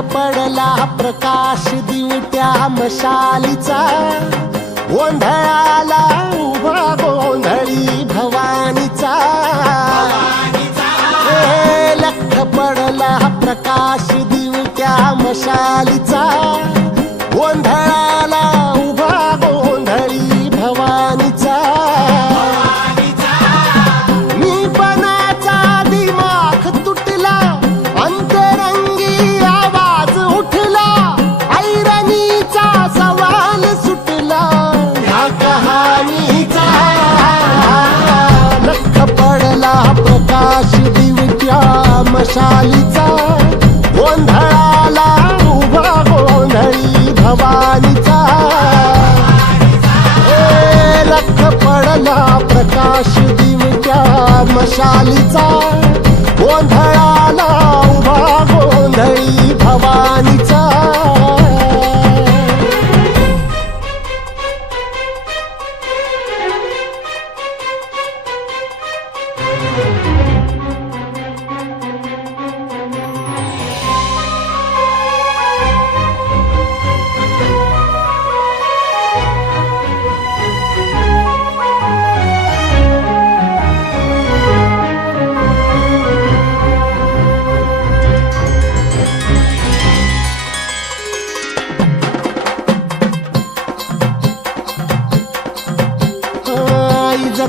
पडला प्रकाश दिवट्या मशालीचा, गोंधळाला उभा गोंधळी भवानीचा. लख पडला प्रकाश दिवट्या मशालीचा, गोंधळाला उभा गोंधळी भवानीचा. मी पणाचा दिमाग तुटला, अंतरंगी आवाज उठला, ऐरणीचा सवाल सुटला ह्या कहाणीचा. लख पडला प्रकाश दिवट्या मशालीचा, गोंधळाला उभा गोंधळी भवानीचा. लख पडला प्रकाश दिवट्या मशालीचा, गोंधळाला उभा गोंधळी भवानीचा.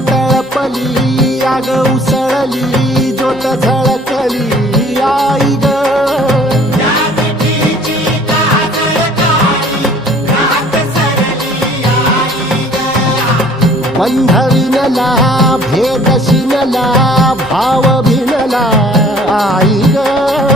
तळपली आग उसळली, ज्योत झळकली आई ग. बंध विनला भेद शिनला, भाव भिनला आई ग.